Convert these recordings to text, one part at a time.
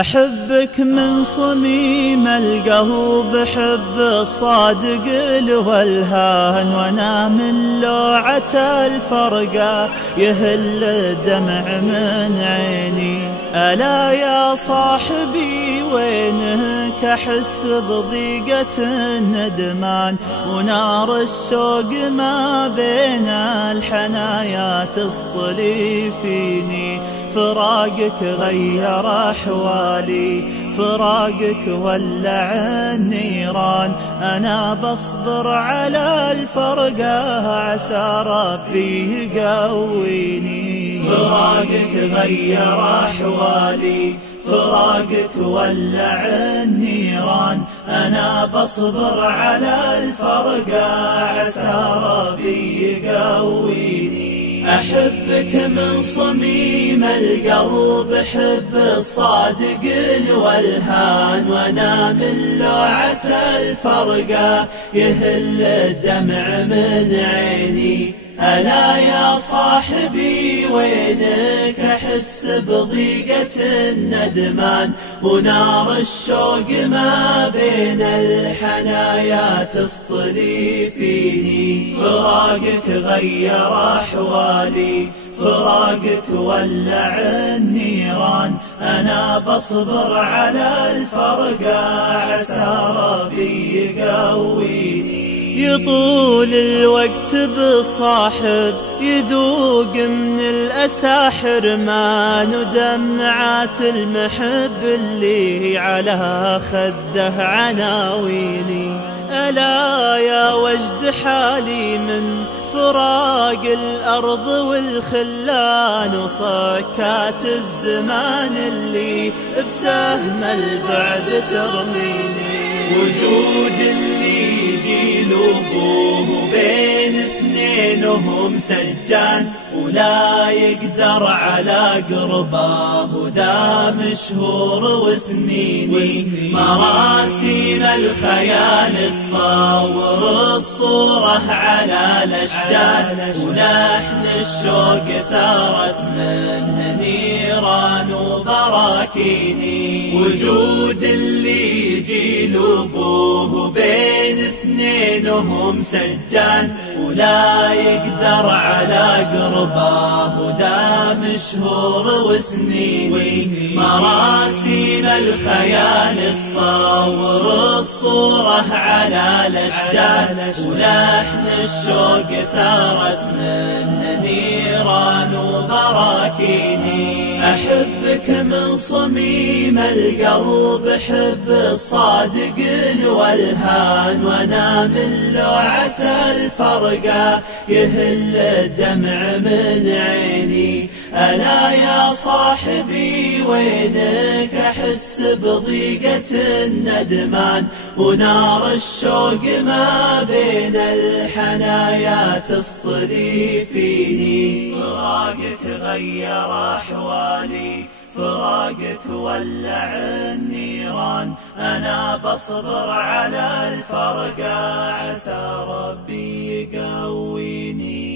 أحبك من صميم القلب، حب الصادق الولهان، وانا من لوعة الفرقة يهل الدمع من عيني. ألا يا صاحبي وينك، أحس بضيقة الندمان، ونار الشوق ما بين الحنايا تسطلي فيني. فراقك غير أحوالي، فراقك ولع النيران، أنا بصبر على الفرقة عسى ربي يقويني. فراقك غير أحوالي، فراقك ولع النيران، أنا بصبر على الفرقة عسى ربي يقويني. أحبك من صميم القلب، حب الصادق الولهان، وانا من لوعة الفرقة يهل الدمع من عيني. ألا يا صاحبي وينك، أحس بضيقة الندمان، ونار الشوق ما بين الحنايا تسطلي فيني. فراقك غير أحوالي، فراقك ولع النيران، أنا بصبر على الفرقة عسى ربي يقويني. يطول الوقت بصاحب يذوق من الأسى حرمان، ودمعات المحب اللي على خده عناويني. ألا يا وجد حالي من فراق الأرض والخلان، وصكات الزمان اللي بسهم البعد ترميني. وجود اللي يجي لأبوه بين اثنينهم سجان، ولا يقدر على قرباه دا مشهور وسنيني. مراسيم الخيال تصور الصورة على الأشجار، ولحن الشوق ثارت منه نيران وبراكيني. وجود اللي يجي لأبوه بين اثنينهم سجان، ولا يقدر على قرباه دا مشهور وسنيني. مراسيم الخيال تصور الصورة على الأشجار، ولحن الشوق ثارت منه نيران وبراكيني. أحبك من صميم القلب، حب الصادق الولهان، وانا من لوعة الفرقة يهل الدمع من عيني. ألا يا صاحبي وينك، أحس بضيقة الندمان، ونار الشوق ما بين الحنايا تسطلي فيني. فراقك غير أحوالي، فراقك ولع النيران، أنا بصبر على الفرقة عسى ربي يقويني.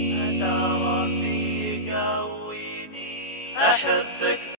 أحبك